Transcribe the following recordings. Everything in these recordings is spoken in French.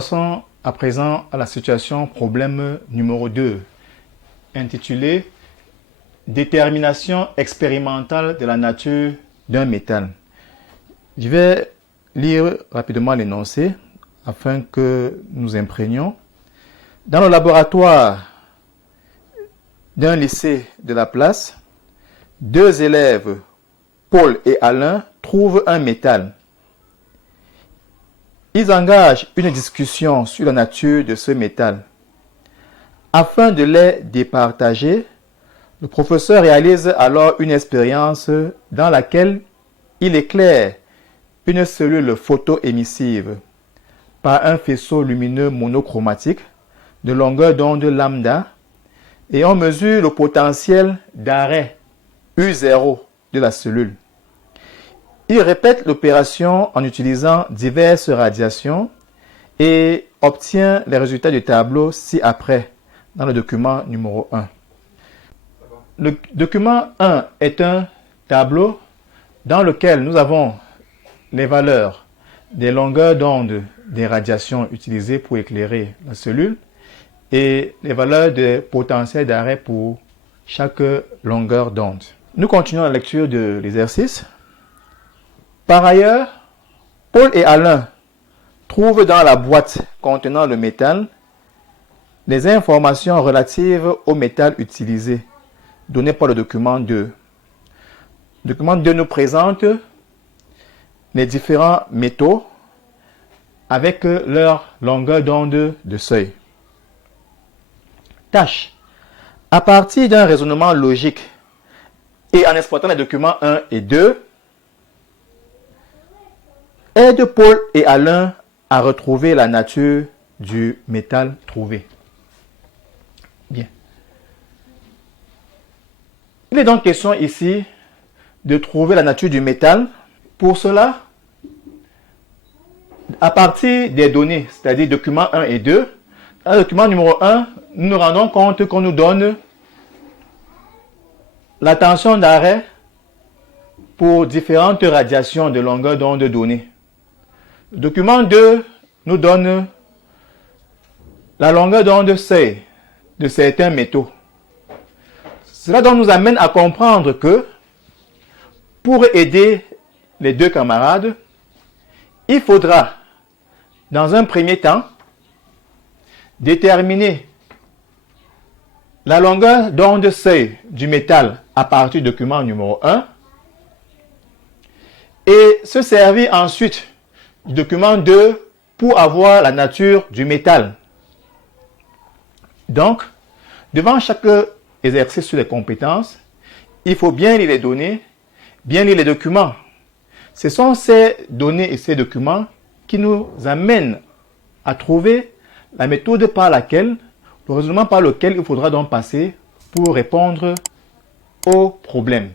passons à présent à la situation problème numéro 2, intitulé Détermination expérimentale de la nature d'un métal. Je vais lire rapidement l'énoncé afin que nous imprégnions. Dans le laboratoire d'un lycée de la place, deux élèves, Paul et Alain, trouvent un métal. Ils engagent une discussion sur la nature de ce métal. Afin de les départager, le professeur réalise alors une expérience dans laquelle il éclaire une cellule photoémissive par un faisceau lumineux monochromatique de longueur d'onde lambda et on mesure le potentiel d'arrêt U0 de la cellule. Il répète l'opération en utilisant diverses radiations et obtient les résultats du tableau ci-après dans le document numéro 1. Le document 1 est un tableau dans lequel nous avons les valeurs des longueurs d'onde des radiations utilisées pour éclairer la cellule et les valeurs des potentiels d'arrêt pour chaque longueur d'onde. Nous continuons la lecture de l'exercice. Par ailleurs, Paul et Alain trouvent dans la boîte contenant le métal les informations relatives au métal utilisé, données par le document 2. Le document 2 nous présente les différents métaux avec leur longueur d'onde de seuil. Tâche. À partir d'un raisonnement logique et en exploitant les documents 1 et 2, aide Paul et Alain à retrouver la nature du métal trouvé. Bien. Il est donc question ici de trouver la nature du métal. Pour cela, à partir des données, c'est-à-dire documents 1 et 2, dans le document numéro 1, nous nous rendons compte qu'on nous donne la tension d'arrêt pour différentes radiations de longueur d'onde données. Le document 2 nous donne la longueur d'onde C de certains métaux. Cela donc nous amène à comprendre que pour aider les deux camarades, il faudra, dans un premier temps, déterminer la longueur d'onde C du métal à partir du document numéro 1 et se servir ensuite du document 2 pour avoir la nature du métal. Donc, devant chaque exercice sur les compétences, il faut bien lire les données, bien lire les documents. Ce sont ces données et ces documents qui nous amènent à trouver la méthode par laquelle, le raisonnement par lequel il faudra donc passer pour répondre au problème,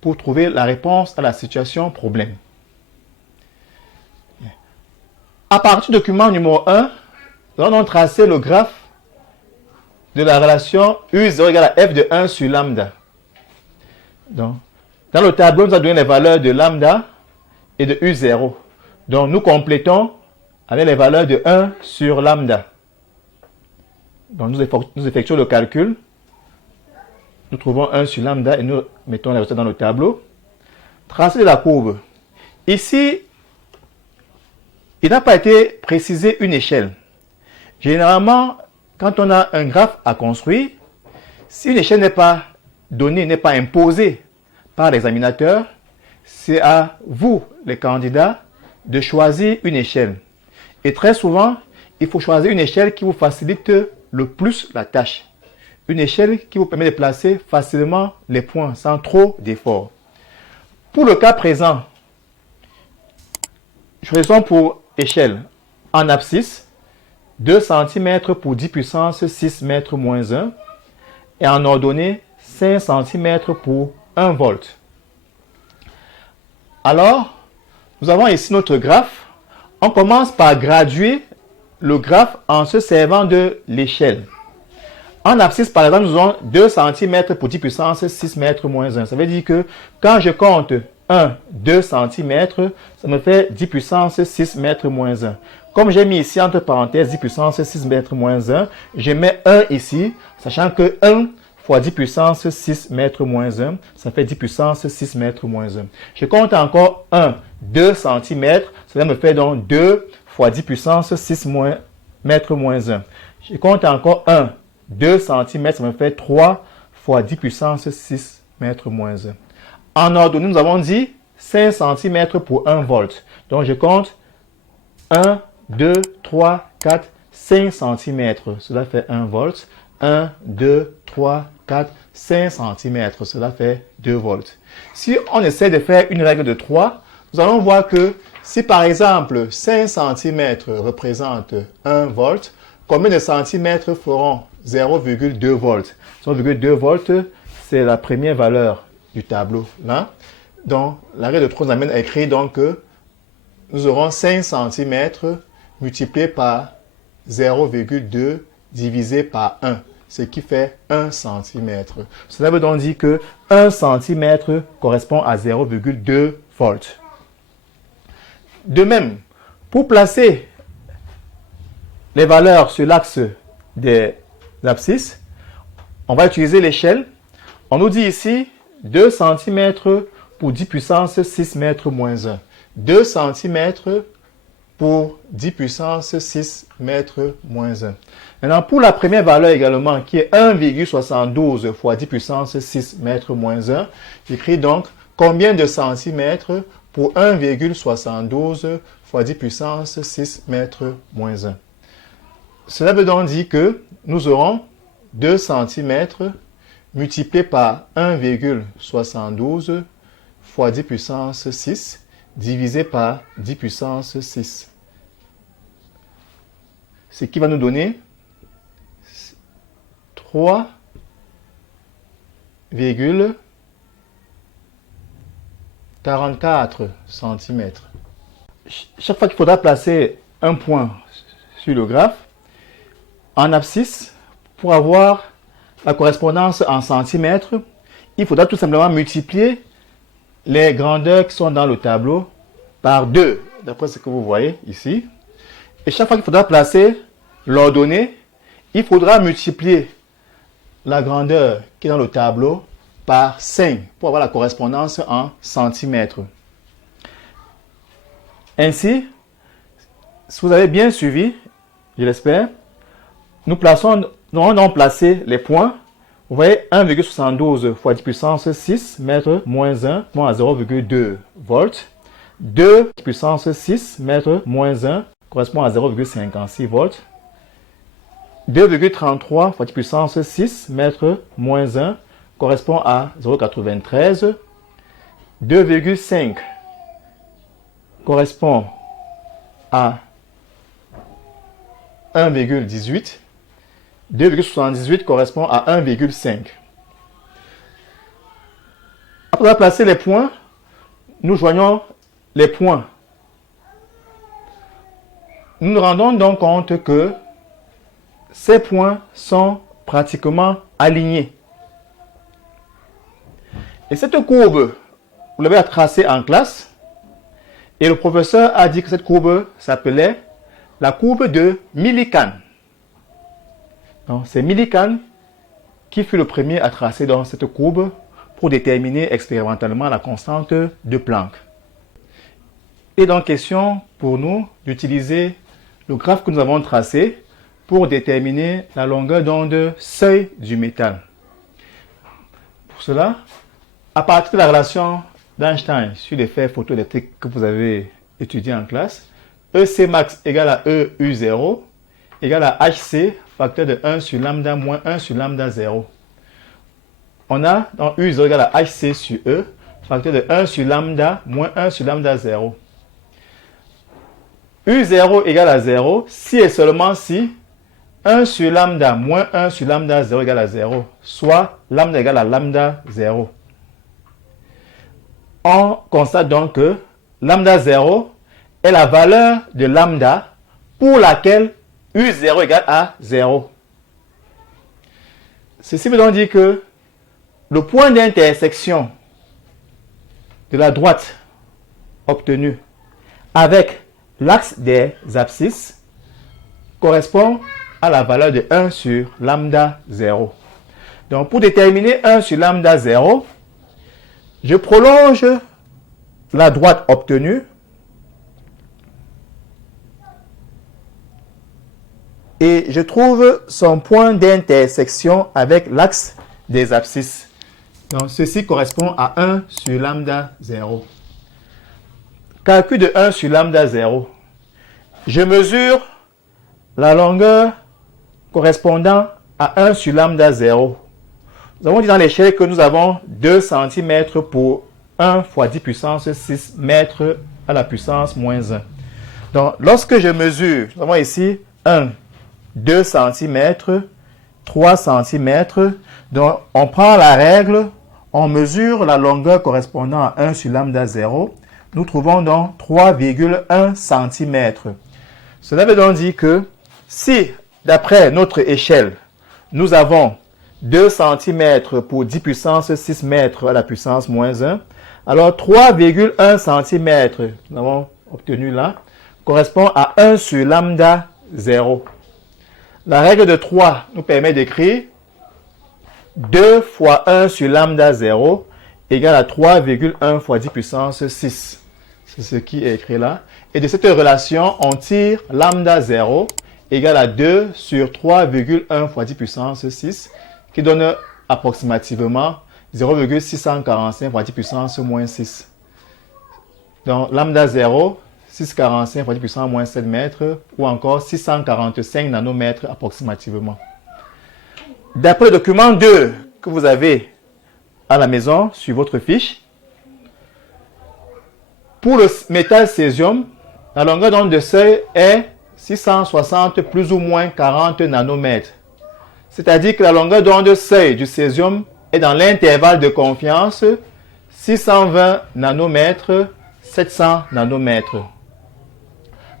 pour trouver la réponse à la situation problème. À partir du document numéro 1, nous allons tracer le graphe de la relation U0 égale à F de 1 sur lambda. Donc, dans le tableau, nous avons donné les valeurs de lambda et de U0. Donc, nous complétons avec les valeurs de 1 sur lambda. Donc, nous effectuons le calcul. Nous trouvons 1 sur lambda et nous mettons les résultats dans le tableau. Tracé de la courbe. Ici, il n'a pas été précisé une échelle. Généralement, quand on a un graphe à construire, si une échelle n'est pas donnée, n'est pas imposée par l'examinateur, c'est à vous, les candidats, de choisir une échelle. Et très souvent, il faut choisir une échelle qui vous facilite le plus la tâche. Une échelle qui vous permet de placer facilement les points sans trop d'efforts. Pour le cas présent, choisissons pour échelle en abscisse 2 cm pour 10 puissance 6 mètres moins 1 et en ordonnée 5 cm pour 1 volt. Alors, nous avons ici notre graphe. On commence par graduer le graphe en se servant de l'échelle. En abscisse, par exemple, nous avons 2 cm pour 10 puissance 6 mètres moins 1. Ça veut dire que quand je compte 1, 2 cm, ça me fait 10 puissance 6 mètres moins 1. Comme j'ai mis ici entre parenthèses 10 puissance 6 mètres moins 1, je mets 1 ici, sachant que 1 fois 10 puissance 6 mètres moins 1, ça fait 10 puissance 6 mètres moins 1. Je compte encore 1, 2 cm, cela me fait donc 2 fois 10 puissance 6 mètres moins 1. Je compte encore 1, 2 cm, ça me fait 3 fois 10 puissance 6 mètres moins 1. En ordonnée, nous avons dit 5 cm pour 1 volt. Donc je compte 1, 2, 3, 4, 5 cm. Cela fait 1 volt. 1, 2, 3, 4, 5 cm. Cela fait 2 volts. Si on essaie de faire une règle de 3, nous allons voir que si par exemple 5 cm représente 1 volt, combien de centimètres feront 0,2 volts? 0,2 volts, c'est la première valeur du tableau là. Donc, la règle de 3 nous amène à écrire donc que nous aurons 5 cm multiplié par 0,2 divisé par 1, ce qui fait 1 cm. Cela veut donc dire que 1 cm correspond à 0,2 volts. De même, pour placer les valeurs sur l'axe des abscisses, on va utiliser l'échelle. On nous dit ici 2 cm pour 10 puissance 6 mètres moins 1. 2 cm pour 10 puissance 6 mètres moins 1. Maintenant, pour la première valeur également, qui est 1,72 fois 10 puissance 6 mètres moins 1, j'écris donc combien de centimètres pour 1,72 fois 10 puissance 6 mètres moins 1. Cela veut donc dire que nous aurons 2 cm multiplié par 1,72 fois 10 puissance 6 divisé par 10 puissance 6. Ce qui va nous donner 3,44 cm. Chaque fois qu'il faudra placer un point sur le graphe, en abscisse, pour avoir la correspondance en centimètres, il faudra tout simplement multiplier les grandeurs qui sont dans le tableau par 2, d'après ce que vous voyez ici. Et chaque fois qu'il faudra placer l'ordonnée, il faudra multiplier la grandeur qui est dans le tableau par 5 pour avoir la correspondance en centimètres. Ainsi, si vous avez bien suivi, je l'espère, nous allons placer les points. Vous voyez 1,72 fois 10 puissance 6 mètres moins 1 à 0,2 volts. 2 puissance 6 mètres moins 1 correspond à 0,56 volts. 2,33 fois 10 puissance 6 mètres moins 1 correspond à 0,93. 2,5 correspond à 1,18. 2,78 correspond à 1,5. Après avoir placé les points, nous joignons les points. Nous nous rendons donc compte que ces points sont pratiquement alignés. Et cette courbe, vous l'avez tracée en classe, et le professeur a dit que cette courbe s'appelait la courbe de Millikan. C'est Millikan qui fut le premier à tracer dans cette courbe pour déterminer expérimentalement la constante de Planck. Il est donc question pour nous d'utiliser le graphe que nous avons tracé pour déterminer la longueur d'onde seuil du métal. Pour cela, à partir de la relation d'Einstein sur les faits photoélectriques que vous avez étudié en classe, EC max égale à EU0 égale à HC facteur de 1 sur lambda moins 1 sur lambda 0. On a donc U0 égale à HC sur E facteur de 1 sur lambda moins 1 sur lambda 0. U0 égale à 0 si et seulement si 1 sur lambda moins 1 sur lambda 0 égale à 0, soit lambda égale à lambda 0. On constate donc que lambda 0 est la valeur de lambda pour laquelle U0 égale à 0. Ceci veut donc dire que le point d'intersection de la droite obtenue avec l'axe des abscisses correspond à la valeur de 1 sur lambda 0. Donc, pour déterminer 1 sur lambda 0, je prolonge la droite obtenue et je trouve son point d'intersection avec l'axe des abscisses. Donc, ceci correspond à 1 sur lambda 0. Calcul de 1 sur lambda 0. Je mesure la longueur correspondant à 1 sur lambda 0. Nous avons dit dans l'échelle que nous avons 2 cm pour 1 fois 10 puissance 6 mètres à la puissance moins 1. Donc, lorsque je mesure, nous avons ici 1, 2 cm, 3 cm. Donc, on prend la règle, on mesure la longueur correspondant à 1 sur lambda 0. Nous trouvons donc 3,1 cm. Cela veut donc dire que si, d'après notre échelle, nous avons 2 cm pour 10 puissance 6 mètres à la puissance moins 1, alors 3,1 cm, nous avons obtenu là, correspond à 1 sur lambda 0. La règle de 3 nous permet d'écrire 2 fois 1 sur lambda 0 égale à 3,1 fois 10 puissance 6. C'est ce qui est écrit là. Et de cette relation, on tire lambda 0 égale à 2 sur 3,1 fois 10 puissance 6, qui donne approximativement 0,645 fois 10 puissance moins 6. Donc, lambda 0, 645 fois 10 puissance moins 7 mètres, ou encore 645 nanomètres approximativement. D'après le document 2 que vous avez à la maison sur votre fiche, pour le métal césium, la longueur d'onde de seuil est 660 plus ou moins 40 nanomètres. C'est-à-dire que la longueur d'onde seuil du césium est dans l'intervalle de confiance 620 nanomètres, 700 nanomètres.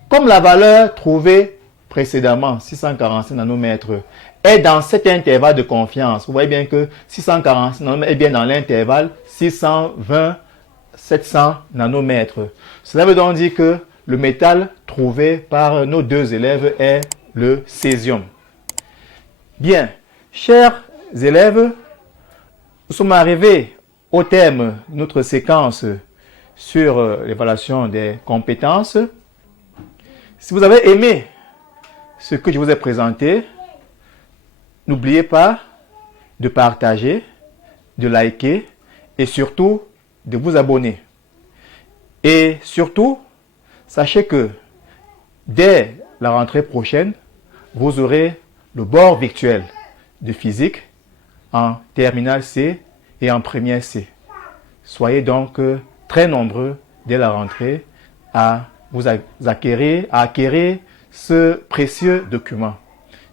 Comme la valeur trouvée précédemment, 645 nanomètres, est dans cet intervalle de confiance, vous voyez bien que 645 nanomètres est bien dans l'intervalle 620 700 nanomètres. Cela veut donc dire que le métal trouvé par nos deux élèves est le césium. Bien, chers élèves, nous sommes arrivés au terme de notre séquence sur l'évaluation des compétences. Si vous avez aimé ce que je vous ai présenté, n'oubliez pas de partager, de liker et surtout de vous abonner. Et surtout, sachez que dès la rentrée prochaine, vous aurez le bord virtuel de physique en terminale C et en première C. Soyez donc très nombreux dès la rentrée à vous acquérir ce précieux document.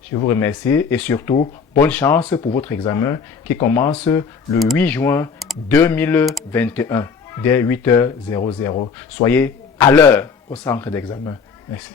Je vous remercie et surtout, bonne chance pour votre examen qui commence le 8 juin 2021 dès 8h00. Soyez à l'heure au centre d'examen. Merci.